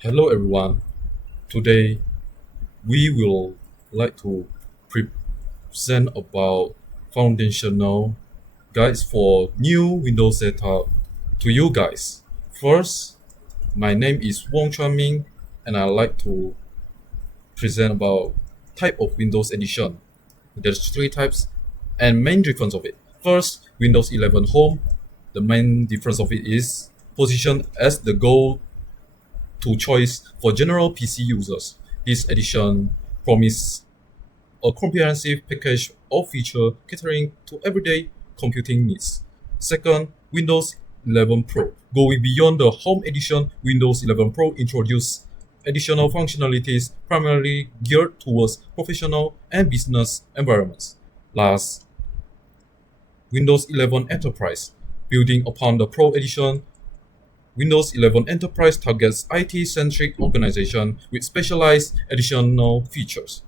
Hello everyone. Today we will like to present about foundational guides for new Windows setup to you guys. First, my name is Wong Chuan Ming and I like to present about type of Windows edition. There's three types and main difference of it. First, Windows 11 Home. The main difference of it is positioned as the go to choice for general PC users. This edition promises a comprehensive package of features catering to everyday computing needs. Second, Windows 11 Pro. Going beyond the Home Edition, Windows 11 Pro introduced additional functionalities primarily geared towards professional and business environments. Last, Windows 11 Enterprise. Building upon the Pro Edition, Windows 11 Enterprise targets IT-centric organization with specialized additional features.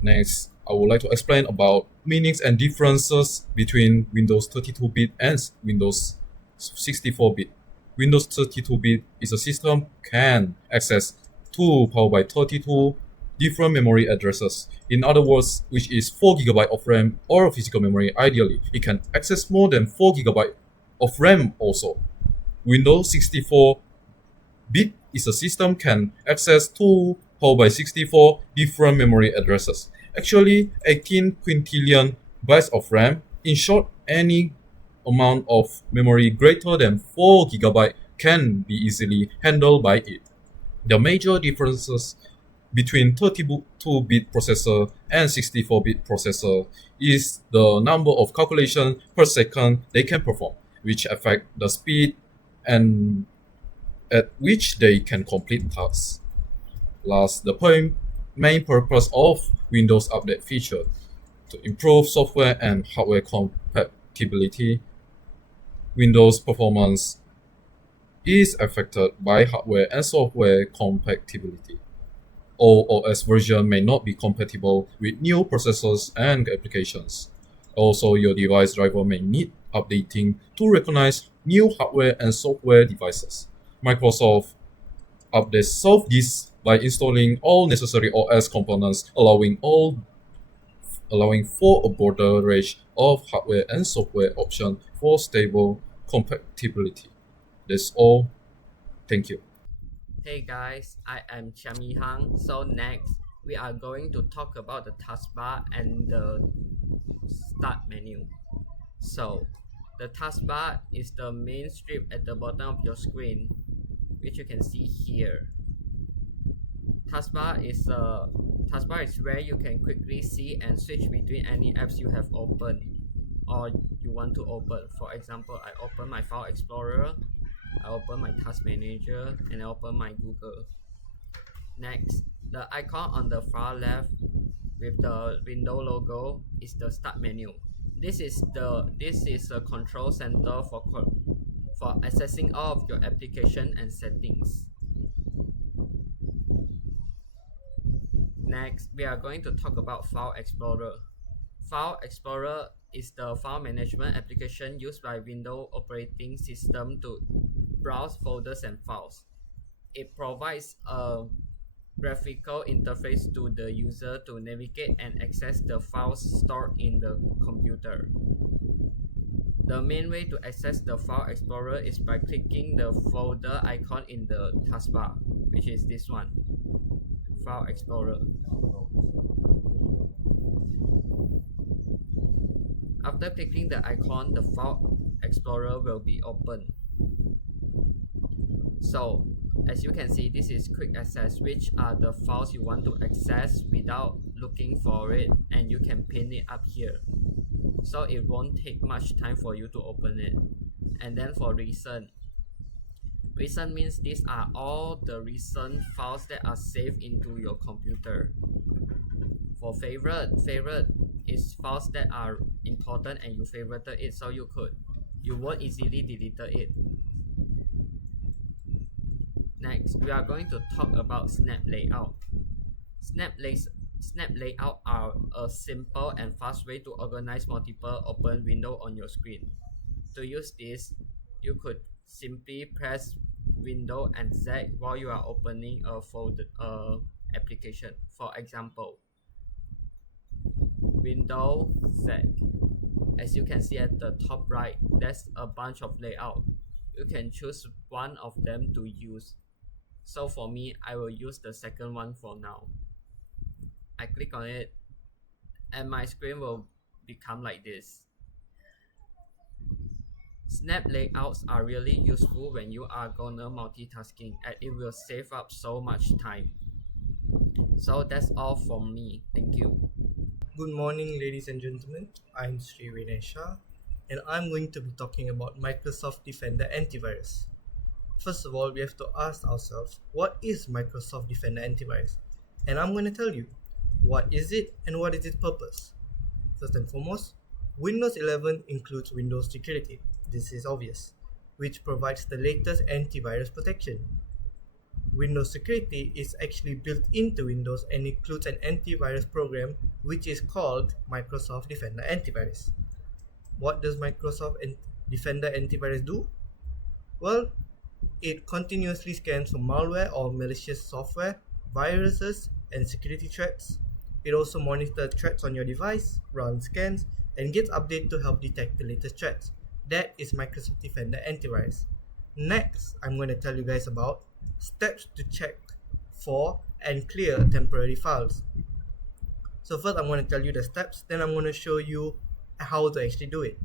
Next, I would like to explain about meanings and differences between Windows 32-bit and Windows 64-bit. Windows 32-bit is a system can access 2 powered by 32 different memory addresses. In other words, which is 4 GB of RAM or physical memory ideally. It can access more than 4 GB of RAM also. Windows 64-bit is a system can access 2 powered by 64 different memory addresses. Actually, 18 quintillion bytes of RAM. In short, any amount of memory greater than 4 GB can be easily handled by it. The major differences between 32-bit processor and 64-bit processor is the number of calculations per second they can perform, which affect the speed and at which they can complete tasks. Last, the main purpose of Windows Update feature to improve software and hardware compatibility. Windows performance is affected by hardware and software compatibility. All OS version may not be compatible with new processors and applications. Also, your device driver may need updating to recognize new hardware and software devices. Microsoft updates solve this by installing all necessary OS components, allowing for a broader range of hardware and software options for stable compatibility. That's all. Thank you. Hey guys, I am Chami Hang. So next, we are going to talk about the taskbar and the start menu. So, the taskbar is the main strip at the bottom of your screen, which you can see here. Taskbar is where you can quickly see and switch between any apps you have opened or you want to open. For example, I open my File Explorer, I open my Task Manager, and I open my Google. Next, the icon on the far left with the window logo is the start menu. This is a control center for accessing all of your application and settings. Next, we are going to talk about File Explorer. File Explorer is the file management application used by Windows operating system to browse folders and files. It provides a graphical interface to the user to navigate and access the files stored in the computer. The main way to access the File Explorer is by clicking the folder icon in the taskbar, which is this one, File Explorer. After clicking the icon, the File Explorer will be open. So, as you can see, this is quick access, which are the files you want to access without looking for it, and you can pin it up here. So it won't take much time for you to open it. And then for recent means these are all the recent files that are saved into your computer. For favorite is files that are important and you favorited it, so you won't easily delete it. Next, we are going to talk about snap layout. Snap layout are a simple and fast way to organize multiple open windows on your screen. To use this, you could simply press Window and Z while you are opening a folder application. For example, Window Z. As you can see at the top right, there's a bunch of layout. You can choose one of them to use. So for me, I will use the second one for now. I click on it and my screen will become like this. Snap layouts are really useful when you are gonna multitasking, and it will save up so much time. So that's all from me. Thank you. Good morning, ladies and gentlemen. I'm Sri Vinesha, and I'm going to be talking about Microsoft Defender Antivirus. First of all, we have to ask ourselves, what is Microsoft Defender Antivirus? And I'm going to tell you, what is it and what is its purpose? First and foremost, Windows 11 includes Windows Security. This is obvious, which provides the latest antivirus protection. Windows Security is actually built into Windows and includes an antivirus program which is called Microsoft Defender Antivirus. What does Microsoft Defender Antivirus do? Well, it continuously scans for malware or malicious software, viruses, and security threats. It also monitors threats on your device, runs scans, and gets updates to help detect the latest threats. That is Microsoft Defender Antivirus. Next, I'm going to tell you guys about steps to check for and clear temporary files. So first I'm going to tell you the steps, then I'm going to show you how to actually do it.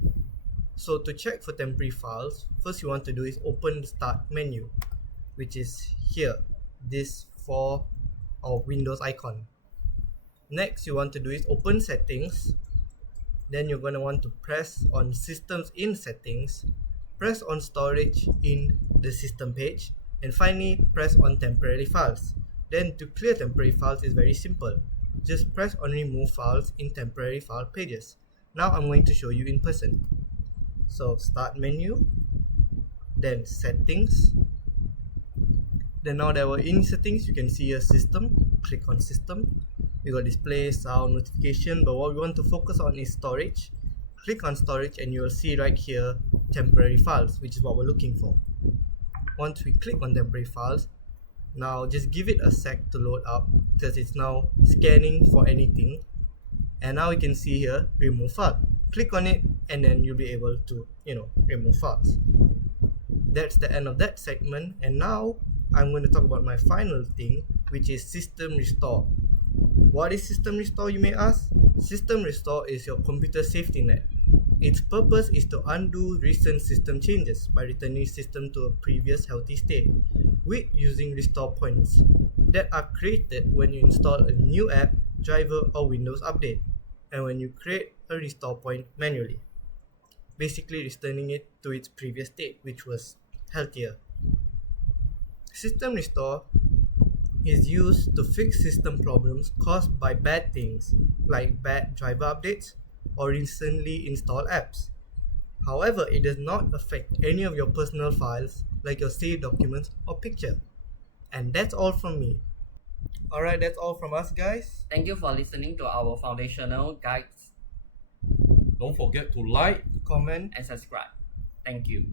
So to check for temporary files, first you want to do is open the start menu, which is here, this for our Windows icon. Next you want to do is open settings, then you're going to want to press on systems in settings, press on storage in the system page, and finally press on temporary files. Then to clear temporary files is very simple. Just press on remove files in temporary file pages. Now I'm going to show you in person. So start menu, then settings. Then now that we're in settings, you can see a system. Click on system. We got display, sound, notification, but what we want to focus on is storage. Click on storage and you will see right here temporary files, which is what we're looking for. Once we click on temporary files, now just give it a sec to load up because it's now scanning for anything. And now we can see here remove file. Click on it and then you'll be able to remove files. That's the end of that segment, and now I'm going to talk about my final thing, which is system restore. What is system restore, you may ask? System restore is your computer safety net. Its purpose is to undo recent system changes by returning system to a previous healthy state with using restore points that are created when you install a new app, driver, or Windows update, and when you create a restore point manually, basically returning it to its previous state, which was healthier. System restore is used to fix system problems caused by bad things like bad driver updates or recently installed apps. However, it does not affect any of your personal files like your saved documents or picture. And that's all from me. Alright, that's all from us, guys. Thank you for listening to our foundational guides Don't forget to like, Comment. and subscribe. Thank you.